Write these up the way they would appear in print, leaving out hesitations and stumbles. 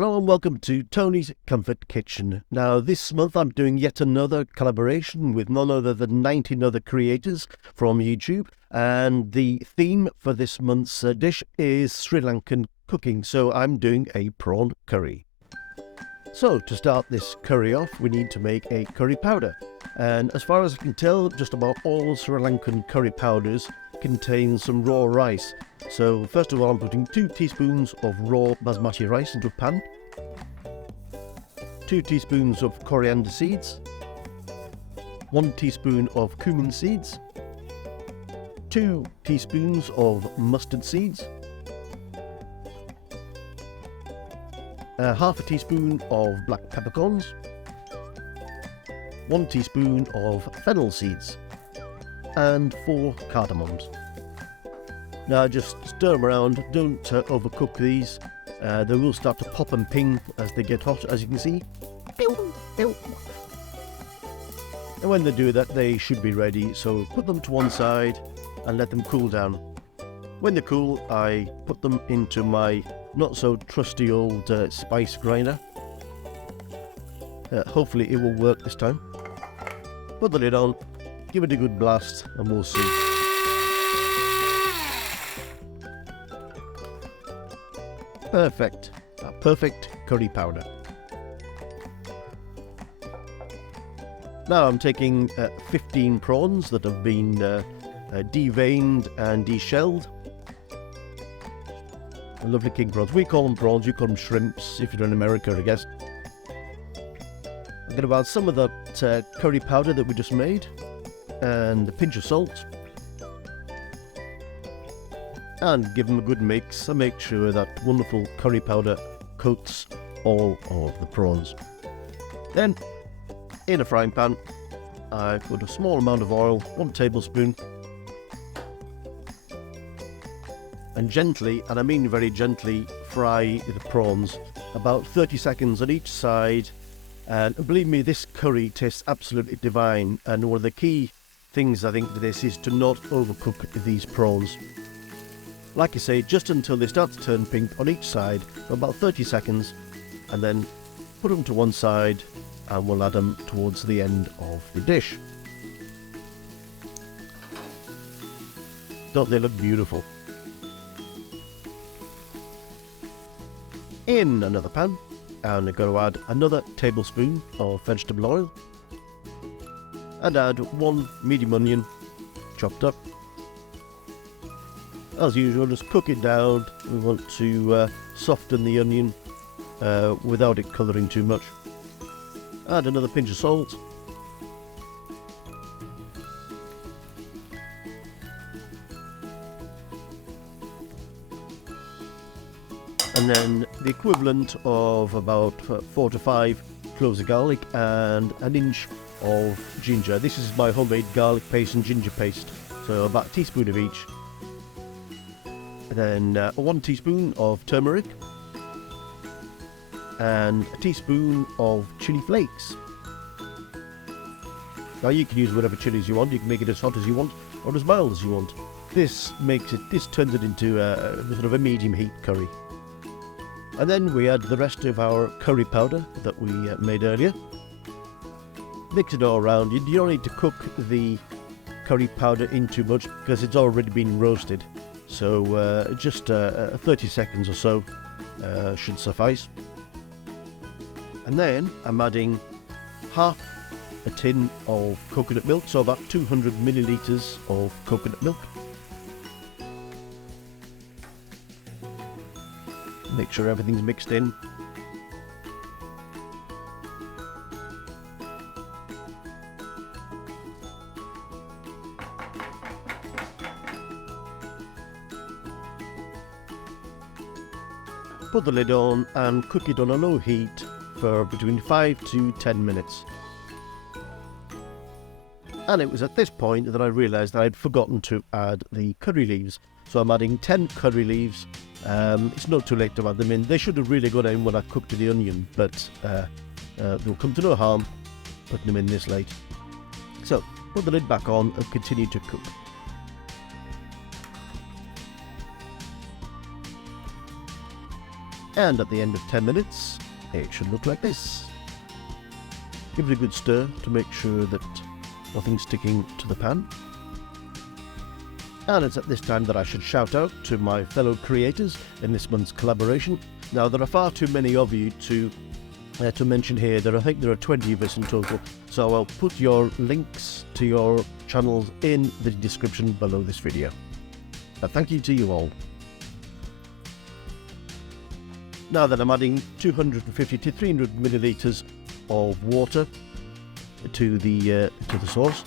Hello and welcome to Tony's Comfort Kitchen. Now this month I'm doing yet another collaboration with none other than 19 other creators from YouTube, and the theme for this month's dish is Sri Lankan cooking, so I'm doing a prawn curry. So to start this curry off we need to make a curry powder, and as far as I can tell just about all Sri Lankan curry powders contain some raw rice. So first of all I'm putting 2 teaspoons of raw basmati rice into a pan, 2 teaspoons of coriander seeds, 1 teaspoon of cumin seeds, 2 teaspoons of mustard seeds, half a teaspoon of black peppercorns, 1 teaspoon of fennel seeds, and 4 cardamoms. Now just stir them around, don't overcook these, they will start to pop and ping as they get hot, as you can see. And when they do that they should be ready, so put them to one side and let them cool down. When they cool I put them into my not so trusty old spice grinder. Hopefully it will work this time. Put the lid on, give it a good blast and we'll see. Perfect. A perfect curry powder. Now I'm taking 15 prawns that have been deveined and deshelled. Lovely king prawns. We call them prawns, you call them shrimps if you're in America, I guess. I'm going to add some of that curry powder that we just made and a pinch of salt. And give them a good mix and make sure that wonderful curry powder coats all of the prawns. Then, in a frying pan, I put a small amount of oil, 1 tablespoon, and gently, and I mean very gently, fry the prawns, about 30 seconds on each side. And believe me, this curry tastes absolutely divine, and one of the key things I think to this is to not overcook these prawns. Like I say, just until they start to turn pink on each side for about 30 seconds, and then put them to one side and we'll add them towards the end of the dish. Don't they look beautiful? In another pan, and I'm going to add another tablespoon of vegetable oil, and add 1 medium onion chopped up. As usual, just cook it down. We want to soften the onion without it colouring too much. Add another pinch of salt. And then the equivalent of about 4 to 5 cloves of garlic and an inch of ginger. This is my homemade garlic paste and ginger paste, so about a teaspoon of each. Then 1 teaspoon of turmeric and a teaspoon of chilli flakes. Now you can use whatever chilies you want. You can make it as hot as you want or as mild as you want. This turns it into a sort of a medium heat curry. And then we add the rest of our curry powder that we made earlier. Mix it all around. You don't need to cook the curry powder in too much because it's already been roasted. So just 30 seconds or so should suffice. And then I'm adding half a tin of coconut milk, so about 200 millilitres of coconut milk. Make sure everything's mixed in. Put the lid on and cook it on a low heat for between 5 to 10 minutes. And it was at this point that I realised that I'd forgotten to add the curry leaves. So I'm adding 10 curry leaves. It's not too late to add them in. They should have really gone in when I cooked the onion, but they'll come to no harm putting them in this late. So put the lid back on and continue to cook. And at the end of 10 minutes, it should look like this. Give it a good stir to make sure that nothing's sticking to the pan. And it's at this time that I should shout out to my fellow creators in this month's collaboration. Now, there are far too many of you to mention here. I think there are 20 of us in total. So I'll put your links to your channels in the description below this video. Thank you to you all. Now then, I'm adding 250 to 300 milliliters of water to the sauce,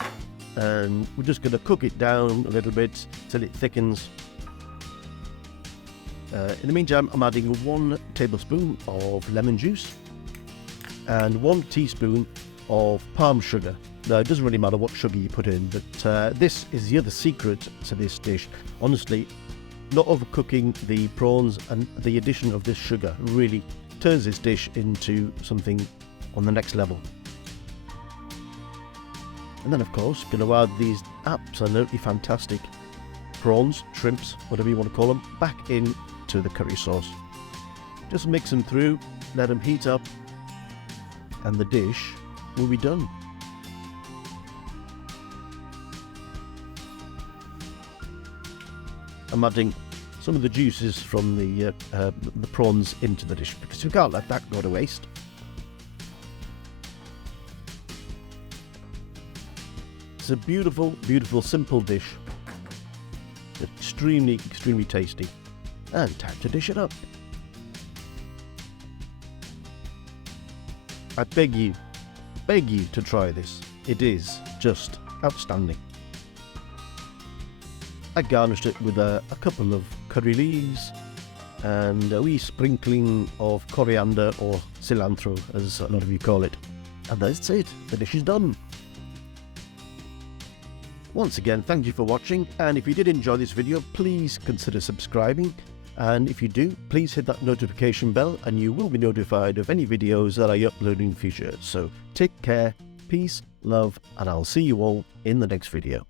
and we're just going to cook it down a little bit till it thickens. In the meantime, I'm adding 1 tablespoon of lemon juice and 1 teaspoon of palm sugar. Now, it doesn't really matter what sugar you put in, but this is the other secret to this dish. Honestly, not overcooking the prawns and the addition of this sugar really turns this dish into something on the next level. And then, of course, going to add these absolutely fantastic prawns, shrimps, whatever you want to call them, back into the curry sauce. Just mix them through, let them heat up, and the dish will be done. I'm adding some of the juices from the prawns into the dish, because you can't let that go to waste. It's a beautiful, beautiful, simple dish. Extremely, extremely tasty. And time to dish it up. I beg you to try this. It is just outstanding. I garnished it with a couple of curry leaves and a wee sprinkling of coriander, or cilantro as a lot of you call it. And that's it. The dish is done. Once again, thank you for watching, and if you did enjoy this video, please consider subscribing, and if you do, please hit that notification bell and you will be notified of any videos that I upload in future. So take care, peace, love, and I'll see you all in the next video.